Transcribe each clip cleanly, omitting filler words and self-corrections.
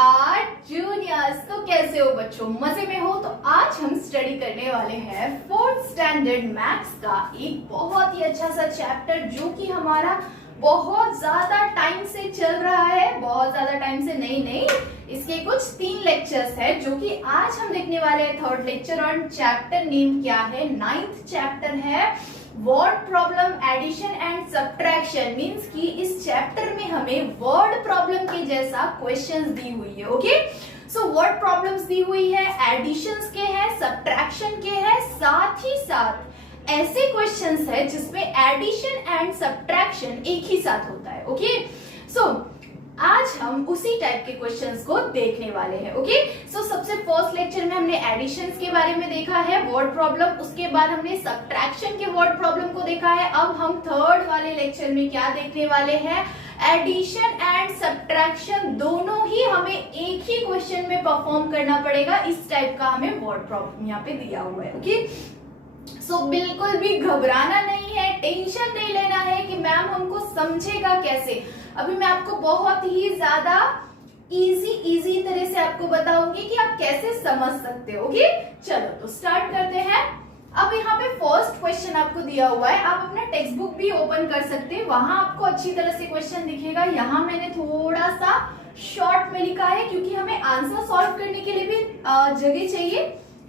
Art juniors. तो कैसे हो बच्चों, मजे में हो? तो आज हम स्टडी करने वाले हैं फोर्थ स्टैंडर्ड मैथ्स का एक बहुत ही अच्छा सा चैप्टर जो कि हमारा बहुत ज्यादा टाइम से चल रहा है। बहुत ज्यादा टाइम से नहीं, इसके कुछ 3 लेक्चर्स है जो कि आज हम देखने वाले हैं। थर्ड लेक्चर और चैप्टर नेम क्या है? 9th चैप्टर है word problem addition and subtraction. Means कि इस चैप्टर में हमें वर्ड प्रॉब्लम के जैसा क्वेश्चंस दी हुई है। ओके, सो वर्ड प्रॉब्लम्स दी हुई है, एडिशंस के है, सब्ट्रैक्शन के है, साथ ही साथ ऐसे क्वेश्चंस है जिसमें एडिशन एंड सब्ट्रैक्शन एक ही साथ होता है। ओके, सो आज हम उसी टाइप के क्वेश्चंस को देखने वाले हैं। ओके, सो सबसे फर्स्ट लेक्चर में हमने एडिशंस के बारे में देखा है, वर्ड प्रॉब्लम, उसके बाद हमने सब्ट्रैक्शन के वर्ड प्रॉब्लम को देखा है। अब हम थर्ड वाले लेक्चर में क्या देखने वाले हैं? एडिशन एंड सब्ट्रैक्शन दोनों ही हमें एक ही क्वेश्चन में परफॉर्म करना पड़ेगा। इस टाइप का हमें वर्ड प्रॉब्लम यहाँ पे दिया हुआ है। ओके, सो बिल्कुल भी घबराना नहीं है, टेंशन नहीं लेना है कि मैम हमको समझेगा कैसे। अभी मैं आपको बहुत ही ज्यादा इजी तरह से आपको बताऊंगी कि आप कैसे समझ सकते हो। ओके, चलो तो स्टार्ट करते हैं। अब यहाँ पे फर्स्ट क्वेश्चन आपको दिया हुआ है, आप अपना टेक्स्ट बुक भी ओपन कर सकते हैं, वहां आपको अच्छी तरह से क्वेश्चन दिखेगा। यहाँ मैंने थोड़ा सा शॉर्ट में लिखा है क्योंकि हमें आंसर सॉल्व करने के लिए भी जगह चाहिए,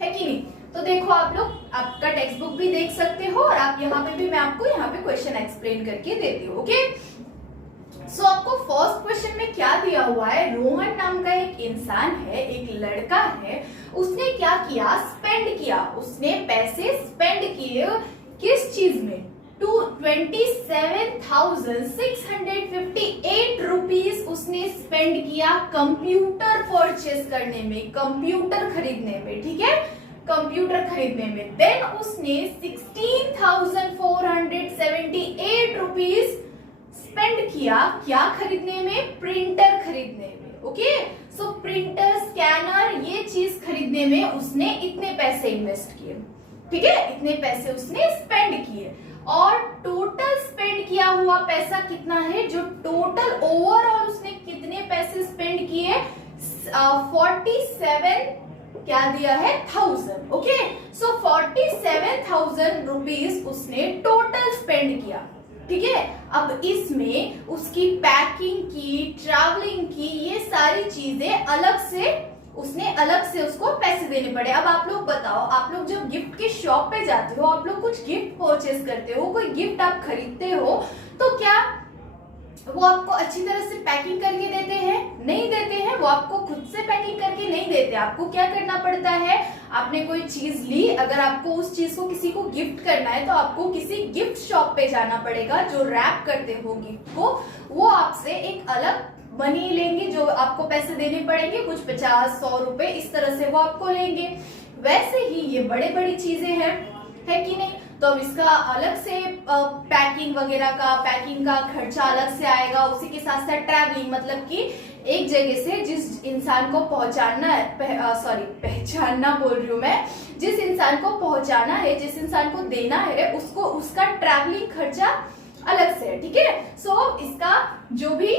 है कि नहीं? तो देखो, आप लोग आपका टेक्स्ट बुक भी देख सकते हो और आप यहाँ पे भी मैं आपको यहाँ पे क्वेश्चन एक्सप्लेन करके देती हूँ। ओके, सो आपको फर्स्ट क्वेश्चन में क्या दिया हुआ है? रोहन नाम का एक इंसान है, एक लड़का है, उसने क्या किया? स्पेंड किया। उसने पैसे स्पेंड किए किस चीज में? 27,658 रुपीज उसने स्पेंड किया कंप्यूटर परचेस करने में, कंप्यूटर खरीदने में। ठीक है, कंप्यूटर खरीदने में। देन उसने 16,478 रुपीज स्पेंड किया क्या खरीदने में? प्रिंटर खरीदने में। ओके, सो प्रिंटर, स्कैनर, ये चीज खरीदने में उसने इतने पैसे इन्वेस्ट किए। ठीक है, इतने पैसे उसने स्पेंड किए और टोटल स्पेंड किया हुआ पैसा कितना है? जो टोटल ओवरऑल उसने कितने पैसे स्पेंड किए? 47 क्या दिया है? 1000। ओके, सो 47,000 रुपीज उसने टोटल स्पेंड किया। ठीक है, अब इसमें उसकी पैकिंग की, ट्रैवलिंग की, ये सारी चीजें अलग से उसको पैसे देने पड़े। अब आप लोग बताओ, आप लोग जब गिफ्ट के शॉप पे जाते हो, आप लोग कुछ गिफ्ट परचेस करते हो, कोई गिफ्ट आप खरीदते हो, तो क्या वो आपको अच्छी तरह से पैकिंग करके देते हैं? नहीं देते हैं। वो आपको खुद से पैकिंग करके नहीं देते। आपको क्या करना पड़ता है? आपने कोई चीज ली, अगर आपको उस चीज को किसी को गिफ्ट करना है तो आपको किसी गिफ्ट शॉप पे जाना पड़ेगा। जो रैप करते हो गिफ्ट को, वो आपसे एक अलग मनी लेंगे, जो आपको पैसे देने पड़ेंगे, कुछ 50-100 रुपए, इस तरह से वो आपको लेंगे। वैसे ही ये बड़ी चीजें हैं, है कि नहीं? तो अब इसका अलग से पैकिंग वगैरह का, पैकिंग का खर्चा अलग से आएगा। उसी के साथ साथ ट्रैवलिंग, मतलब कि एक जगह से जिस इंसान को पहुंचाना है, पहचानना बोल रही हूँ मैं, जिस इंसान को पहुंचाना है, जिस इंसान को देना है, उसको उसका ट्रैवलिंग खर्चा अलग से है। ठीक है, सो इसका जो भी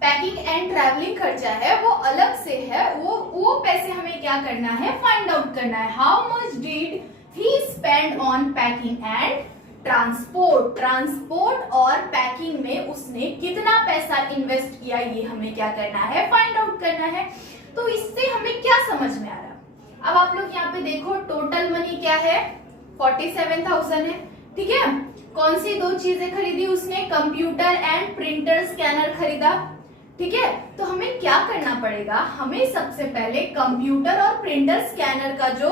पैकिंग एंड ट्रैवलिंग खर्चा है वो अलग से है। वो पैसे हमें क्या करना है? फाइंड आउट करना है। How much did he spend on packing and transport और पैकिंग में उसने कितना पैसा इन्वेस्ट किया, ये हमें क्या करना है? फाइंड आउट करना है। तो इससे हमें क्या समझ में आ रहा? अब आप लोग यहाँ पे देखो, टोटल मनी क्या है? 47,000 है। ठीक है, कौन सी 2 चीजें खरीदी उसने? कंप्यूटर एंड प्रिंटर, स्कैनर खरीदा। ठीक है, तो हमें क्या करना पड़ेगा? हमें सबसे पहले कंप्यूटर और प्रिंटर, स्कैनर का जो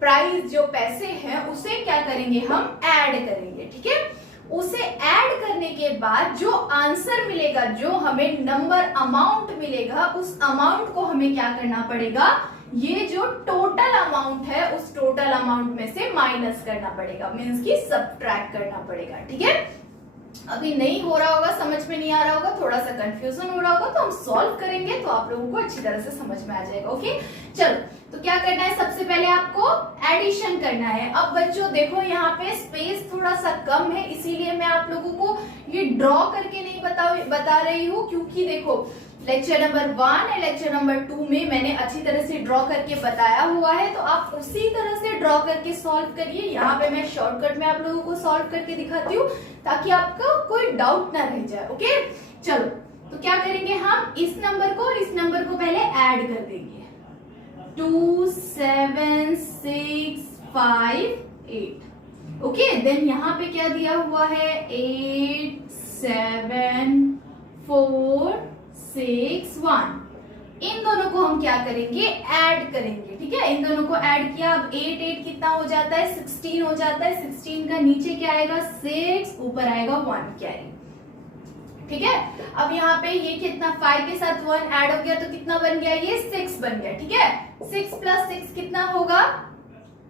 प्राइस, जो पैसे हैं, उसे क्या करेंगे? हम ऐड करेंगे। ठीक है, उसे ऐड करने के बाद जो आंसर मिलेगा, जो हमें नंबर, अमाउंट मिलेगा, उस अमाउंट को हमें क्या करना पड़ेगा? ये जो टोटल अमाउंट है, उस टोटल अमाउंट में से माइनस करना पड़ेगा, मीन्स की सब्ट्रैक्ट करना पड़ेगा। ठीक है, अभी नहीं हो रहा होगा, समझ में नहीं आ रहा होगा, थोड़ा सा कंफ्यूजन हो रहा होगा, तो हम सॉल्व करेंगे तो आप लोगों को अच्छी तरह से समझ में आ जाएगा। ओके, चलो तो क्या करना है? सबसे पहले आपको एडिशन करना है। अब बच्चों देखो, यहाँ पे स्पेस थोड़ा सा कम है, इसीलिए मैं आप लोगों को ये ड्रॉ करके नहीं बता रही हूँ, क्योंकि देखो लेक्चर नंबर 1 और लेक्चर नंबर 2 में मैंने अच्छी तरह से ड्रॉ करके बताया हुआ है, तो आप उसी तरह से ड्रॉ करके सॉल्व करिए। यहाँ पे मैं शॉर्टकट में आप लोगों को सॉल्व करके दिखाती हूँ ताकि आपका कोई डाउट ना रह जाए। ओके, चलो तो क्या करेंगे, हम इस नंबर को और इस नंबर को पहले ऐड कर देंगे। 2 7 6 5 8। ओके, देन यहाँ पे क्या दिया हुआ है, 8 7 4 6 1। इन दोनों को हम क्या करेंगे, ऐड करेंगे। ठीक है, इन दोनों को ऐड किया, अब 8 8 कितना हो जाता है, 16 हो जाता है। 16 का नीचे क्या आएगा, 6, ऊपर आएगा 1 कैरी। ठीक है, अब यहाँ पे ये कितना, 5 के साथ 1 ऐड हो गया तो कितना बन गया, ये 6 बन गया। ठीक है, 6 + 6 कितना होगा,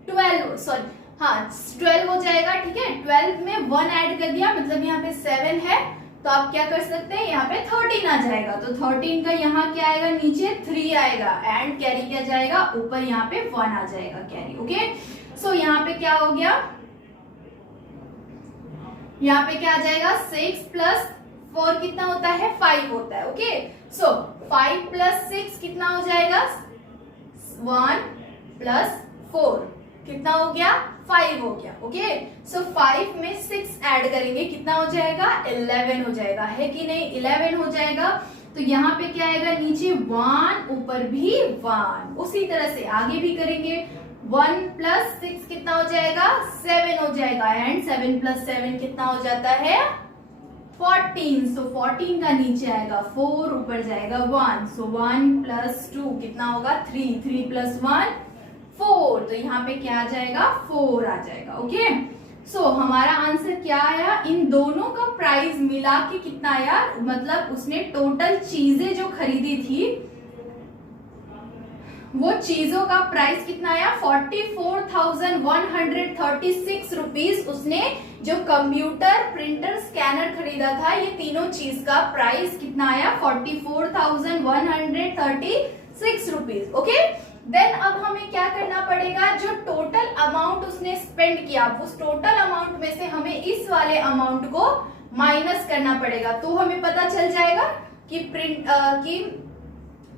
12, सॉरी हाँ 12 हो जाएगा। ठीक है, 12 में 1 ऐड कर दिया, मतलब यहाँ पे 7 है, तो आप क्या कर सकते हैं, यहाँ पे 13 आ जाएगा। तो 13 का यहाँ क्या आएगा, नीचे 3 आएगा, एंड कैरी क्या जाएगा, ऊपर यहाँ पे 1 आ जाएगा कैरी। ओके, सो यहाँ पे क्या हो गया, यहाँ पे क्या आ जाएगा, 6 + 4 कितना होता है, 5 होता है। ओके, सो 5 + 6 कितना हो जाएगा, 1 + 4 कितना हो गया, 5 हो गया। ओके, सो 5 में 6 ऐड करेंगे, कितना हो जाएगा, 11 हो जाएगा, है कि नहीं, 11 हो जाएगा। तो यहाँ पे क्या आएगा, नीचे 1, ऊपर भी 1। उसी तरह से आगे भी करेंगे, 1 + 6 कितना हो जाएगा, 7 हो जाएगा, एंड 7 + 7 कितना हो जाता है, 14। सो 14 का नीचे आएगा 4, ऊपर जाएगा 1। सो 1 + 2 कितना होगा, 3, 3 + 1 4। तो यहाँ पे क्या आ जाएगा, 4 आ जाएगा। ओके, सो हमारा आंसर क्या आया, इन दोनों का प्राइस मिला के कितना आया, मतलब उसने टोटल चीजें जो खरीदी थी वो चीजों का प्राइस कितना आया, 44,136 रुपीज। उसने जो कंप्यूटर, प्रिंटर, स्कैनर खरीदा था, ये तीनों चीज का प्राइस कितना आया, 44,136 रुपीज। ओके, देन अब हमें क्या करना पड़ेगा, जो टोटल अमाउंट उसने स्पेंड किया, उस टोटल अमाउंट में से हमें इस वाले अमाउंट को माइनस करना पड़ेगा। तो हमें पता चल जाएगा कि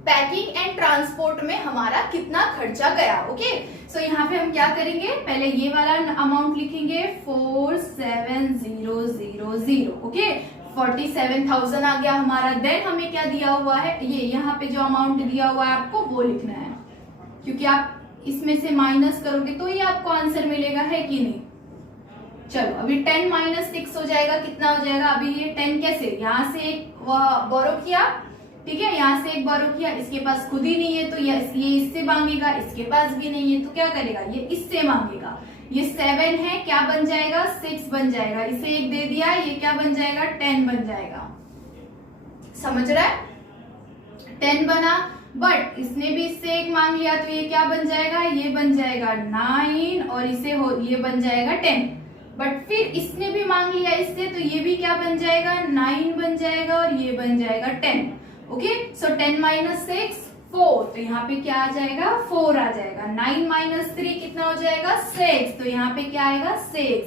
पैकिंग एंड ट्रांसपोर्ट में हमारा कितना खर्चा गया। ओके, सो यहाँ पे हम क्या करेंगे, पहले ये वाला अमाउंट लिखेंगे, 47,000। ओके, 47,000 आ गया हमारा। देन हमें क्या दिया हुआ है, ये यहाँ पे जो अमाउंट दिया हुआ है आपको वो लिखना है, क्योंकि आप इसमें से माइनस करोगे तो ये आपको आंसर मिलेगा, है कि नहीं। चलो अभी 10 - 6 हो जाएगा, कितना हो जाएगा, अभी ये 10 कैसे, यहाँ से एक बोरो किया, ठीक है, यहाँ से एक बोरो किया, इसके पास खुद ही नहीं है तो ये इससे मांगेगा, इसके पास भी नहीं है तो क्या करेगा, ये इससे मांगेगा। ये 7 है, क्या बन जाएगा, 6 बन जाएगा, इसे 1 दे दिया, ये क्या बन जाएगा, 10 बन जाएगा। समझ रहा है, 10 बना, बट इसने भी इससे 1 मांग लिया तो ये क्या बन जाएगा, ये बन जाएगा 9, और इसे ये बन जाएगा 10। बट फिर इसने भी मांग लिया इससे, तो ये भी क्या बन जाएगा, 9 बन जाएगा, और ये बन जाएगा 10। ओके, सो 10 - 6 4, तो यहाँ पे क्या आ जाएगा, 4 आ जाएगा। 9 - 3 कितना हो जाएगा, 6, तो यहाँ पे क्या आएगा, 6।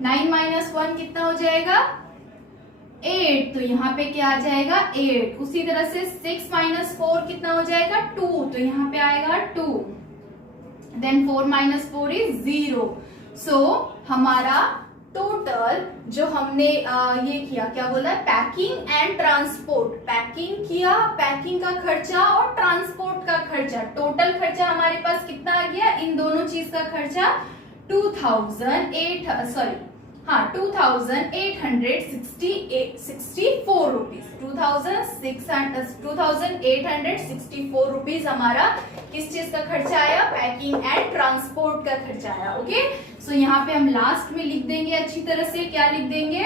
9 - 1 कितना हो जाएगा, 8, तो यहाँ पे क्या आ जाएगा, 8। उसी तरह से 6 - 4 कितना हो जाएगा, 2, तो यहाँ पे आएगा 2। Then 4 - 4 is 0। सो हमारा टोटल जो हमने ये किया, क्या बोला है, पैकिंग एंड ट्रांसपोर्ट, पैकिंग किया, पैकिंग का खर्चा और ट्रांसपोर्ट का खर्चा, टोटल खर्चा हमारे पास कितना आ गया, इन दोनों चीज का खर्चा 2,864 रुपीज, 2,864 रुपीज हमारा किस चीज का खर्चा आया, पैकिंग एंड ट्रांसपोर्ट का खर्चा आया। ओके, सो यहाँ पे हम लास्ट में लिख देंगे अच्छी तरह से, क्या लिख देंगे,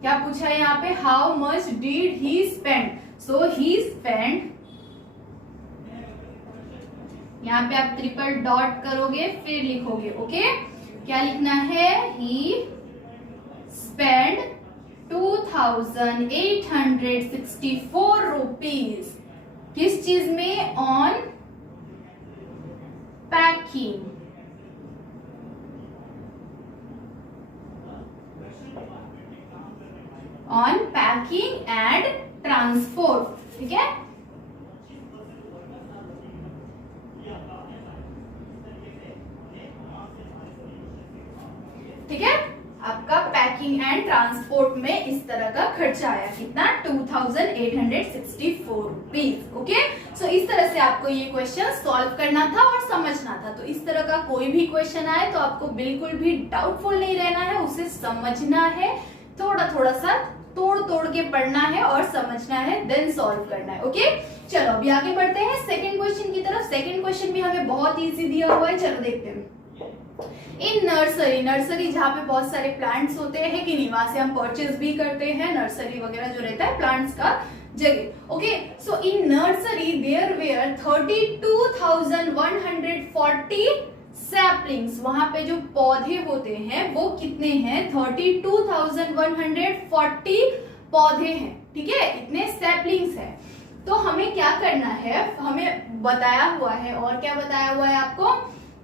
क्या पूछा है यहाँ पे, how much did he spend. So he spend, यहाँ पे आप ट्रिपल डॉट करोगे फिर लिखोगे। ओके, क्या लिखना है, ही स्पेंड 2,864 रुपीज, किस चीज में, on packing. On packing and transport, ठीक है। ठीक है, आपका पैकिंग एंड ट्रांसपोर्ट में इस तरह का खर्चा आया, कितना 2864 रुपीज। ओके, सो इस तरह से आपको ये क्वेश्चन सॉल्व करना था और समझना था। तो इस तरह का कोई भी क्वेश्चन आए तो आपको बिल्कुल भी डाउटफुल नहीं रहना है, उसे समझना है, थोड़ा थोड़ा सा तोड़ तोड़ के पढ़ना है और समझना है, देन सॉल्व करना है। ओके, चलो अभी आगे बढ़ते हैं सेकंड क्वेश्चन की तरफ। सेकंड क्वेश्चन भी हमें बहुत इजी दिया हुआ है, चलो देखते हैं। इन नर्सरी, नर्सरी जहाँ पे बहुत सारे प्लांट्स होते हैं कि नहीं, वहां से हम परचेज भी करते हैं, नर्सरी वगैरह जो रहता है प्लांट्स का जगह। Okay, so in nursery there were 32,140 saplings, वहां पे जो पौधे होते हैं वो कितने हैं, 32,140 पौधे हैं, ठीक है, इतने सैपलिंग्स है। तो हमें क्या करना है, हमें बताया हुआ है, और क्या बताया हुआ है आपको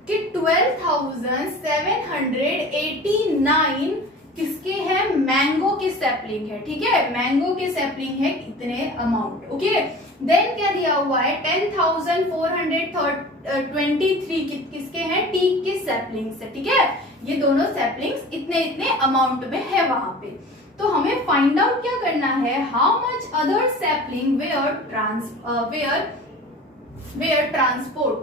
कि 12,789 किसके हैं, मैंगो के सैपलिंग है, ठीक है, मैंगो के सैपलिंग है इतने अमाउंट। ओके, देन क्या दिया हुआ है 10,423 किसके हैं, टीक के सैपलिंग्स है, ठीक है, ये दोनों सैपलिंग्स इतने इतने अमाउंट में है वहां पे। तो हमें फाइंड आउट क्या करना है, how much other sapling were transport,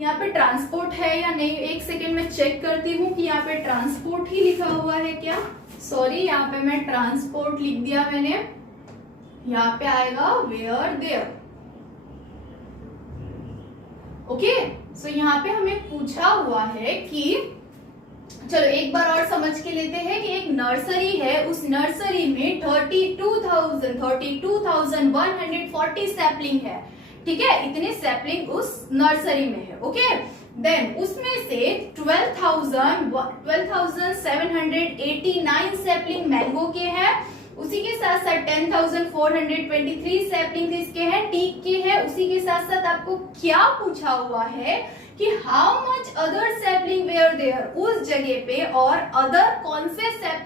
यहाँ पे ट्रांसपोर्ट है या नहीं, एक सेकेंड में चेक करती हूँ कि यहाँ पे ट्रांसपोर्ट ही लिखा हुआ है क्या। सॉरी, यहाँ पे मैं ट्रांसपोर्ट लिख दिया मैंने, यहाँ पे आएगा वेयर देयर। ओके, सो यहाँ पे हमें पूछा हुआ है कि, चलो एक बार और समझ के लेते हैं कि एक नर्सरी है, उस नर्सरी में 32,140 सैपलिंग है, ठीक है, इतने सैपलिंग उस नर्सरी में है। ओके, देन उसमें से 12,789 सैपलिंग मैंगो के हैं, उसी के साथ साथ 10,423 सैपलिंग इसके हैं, टीक के हैं। उसी के साथ साथ आपको क्या पूछा हुआ है कि how much other sapling were there, उस जगह पे और अदर कौन से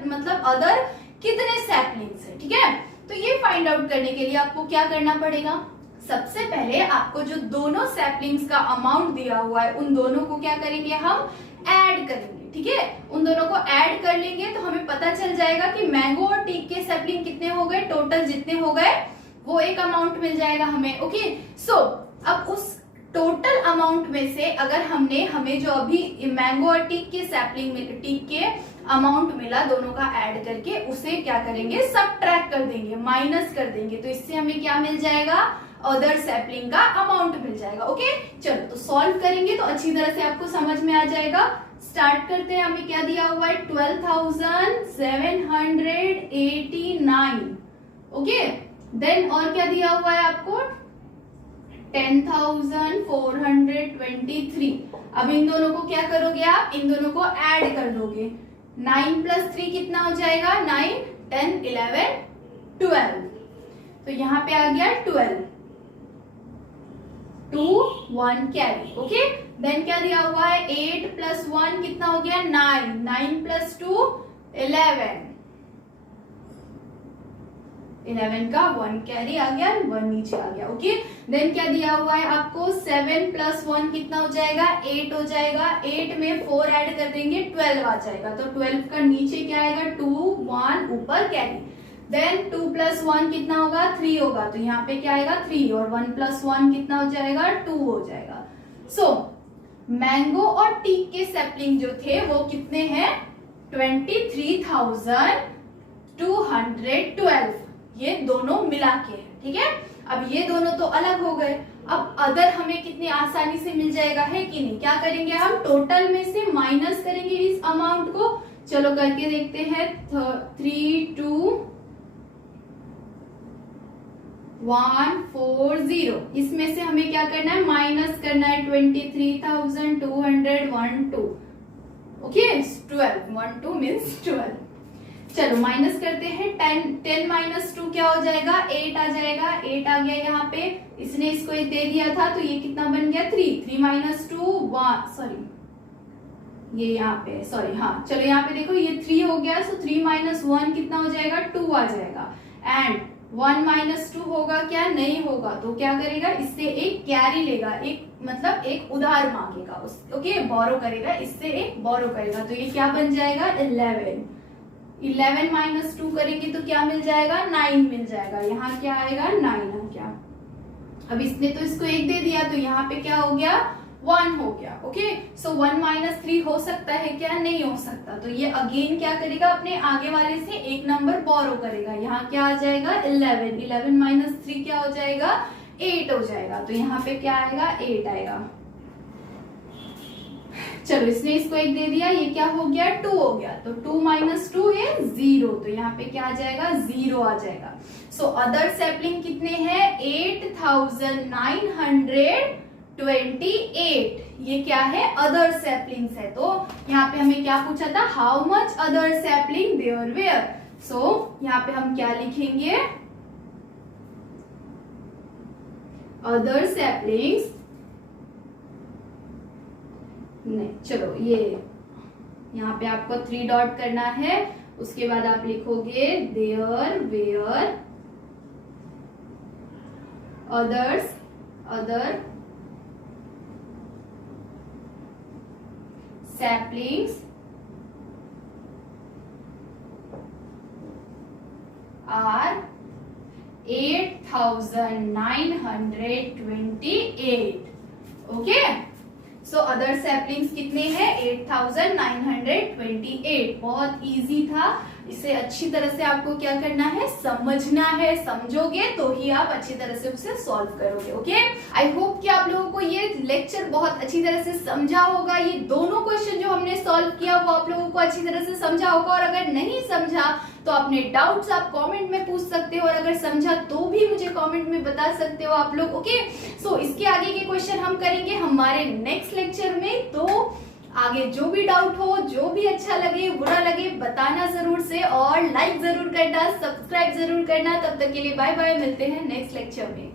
मतलब अदर कितने सैपलिंग्स है, ठीक है। तो ये फाइंड आउट करने के लिए आपको क्या करना पड़ेगा, सबसे पहले आपको जो दोनों सैपलिंग्स का अमाउंट दिया हुआ है उन दोनों को क्या करेंगे, हम ऐड करेंगे, ठीक है, उन दोनों को ऐड कर लेंगे तो हमें पता चल जाएगा कि मैंगो और टीक के सैपलिंग कितने हो गए, टोटल जितने हो गए वो एक अमाउंट मिल जाएगा हमें। ओके, सो अब उस टोटल अमाउंट में से अगर हमें जो अभी मैंगो और टीक के सैपलिंग में टीक के अमाउंट मिला दोनों का ऐड करके, उसे क्या करेंगे, सबट्रैक्ट कर देंगे, माइनस कर देंगे, तो इससे हमें क्या मिल जाएगा, अदर सैपलिंग का अमाउंट मिल जाएगा। ओके, चलो तो सॉल्व करेंगे तो अच्छी तरह से आपको समझ में आ जाएगा। स्टार्ट करते हैं, हमें क्या दिया हुआ है 12,789। ओके, देन और क्या दिया हुआ है आपको 10,423। अब इन दोनों को क्या करोगे आप, इन दोनों को ऐड कर दोगे, 9 + 3 कितना हो जाएगा, 9, 10, 11, 12, तो यहाँ पे आ गया 12, 2, 1 कैरी। ओके, देन क्या दिया हुआ है 8 + 1 कितना हो गया, 9, 9 + 2 11, 11 का 1 कैरी आ गया, 1 नीचे आ गया। ओके, देन क्या दिया हुआ है आपको 7 + 1 कितना हो जाएगा, 8 हो जाएगा, 8 में 4 ऐड कर देंगे 12 आ जाएगा, तो 12 का नीचे क्या आएगा 2, 1 ऊपर कैरी। देन 2 + 1 कितना होगा, 3 होगा, तो यहाँ पे क्या आएगा 3, और 1 + 1 कितना हो जाएगा, 2 हो जाएगा। सो मैंगो और टीक के सैपलिंग जो थे वो कितने हैं, 23,212, ये दोनों मिला के है, ठीक है। अब ये दोनों तो अलग हो गए, अब अदर हमें कितनी आसानी से मिल जाएगा, है कि नहीं। क्या करेंगे हम, टोटल में से माइनस करेंगे इस अमाउंट को, चलो करके देखते हैं, 32,140, इसमें से हमें क्या करना है, माइनस करना है 23,212। ओके, 12 मीन्स 12, चलो माइनस करते हैं, 10 - 2 क्या हो जाएगा, 8 आ जाएगा, 8 आ गया यहाँ पे, इसने इसको दे दिया था तो ये कितना बन गया 3 - 2 1, सॉरी ये यहाँ पे सॉरी, हाँ चलो यहाँ पे देखो ये 3 हो गया, सो 3 माइनस 1 कितना हो जाएगा, 2 आ जाएगा। एंड 1 माइनस 2 होगा क्या, नहीं होगा, तो क्या करेगा, इससे एक कैरी लेगा, एक मतलब एक उधार मांगेगा, ओके बोरो करेगा, इससे एक बोरो करेगा, तो ये क्या बन जाएगा 11। 11 माइनस 2 करेंगे तो क्या मिल जाएगा, 9 मिल जाएगा। यहाँ क्या आएगा, 9 आ गया। अब इसने तो इसको 1 दे दिया, तो यहाँ पे क्या हो गया, 1 हो गया। ओके, सो 1 माइनस 3 हो सकता है क्या, नहीं हो सकता, तो ये अगेन क्या करेगा, अपने आगे वाले से एक नंबर बोरो करेगा। यहाँ क्या आ जाएगा 11, 11 माइनस 3 क्या हो जाएगा, 8 हो जाएगा, तो यहाँ पे क्या आएगा, 8 आएगा। चलो इसने इसको 1 दे दिया, ये क्या हो गया, 2 हो गया, तो 2 माइनस 2 है 0, तो यहाँ पे क्या आ जाएगा, 0 आ जाएगा। सो अदर सैपलिंग कितने हैं, 8928, ये क्या है, अदर सैपलिंग्स है। तो यहाँ पे हमें क्या पूछा था, how much other sapling there were. So यहाँ पे हम क्या लिखेंगे, अदर सैपलिंग्स, नहीं चलो ये यहाँ पे आपको 3 डॉट करना है, उसके बाद आप लिखोगे there were others, other saplings are 8928। Okay, so other saplings कितने हैं, 8928। बहुत इजी था, इसे अच्छी तरह से आपको क्या करना है, समझना है, समझोगे तो ही आप अच्छी तरह से उसे सॉल्व करोगे। ओके, आई होप कि आप लोगों को ये लेक्चर बहुत अच्छी तरह से समझा होगा। ये दोनों क्वेश्चन जो हमने सॉल्व किया वो आप लोगों को अच्छी तरह से समझा होगा, और अगर नहीं समझा तो अपने डाउट्स आप कमेंट में पूछ सकते हो, और अगर समझा तो भी मुझे कमेंट में बता सकते हो आप लोग। ओके, सो इसके आगे के क्वेश्चन हम करेंगे हमारे नेक्स्ट लेक्चर में, तो आगे जो भी डाउट हो, जो भी अच्छा लगे बुरा लगे बताना जरूर से, और लाइक जरूर करना, सब्सक्राइब जरूर करना। तब तक के लिए बाय बाय, मिलते हैं नेक्स्ट लेक्चर में।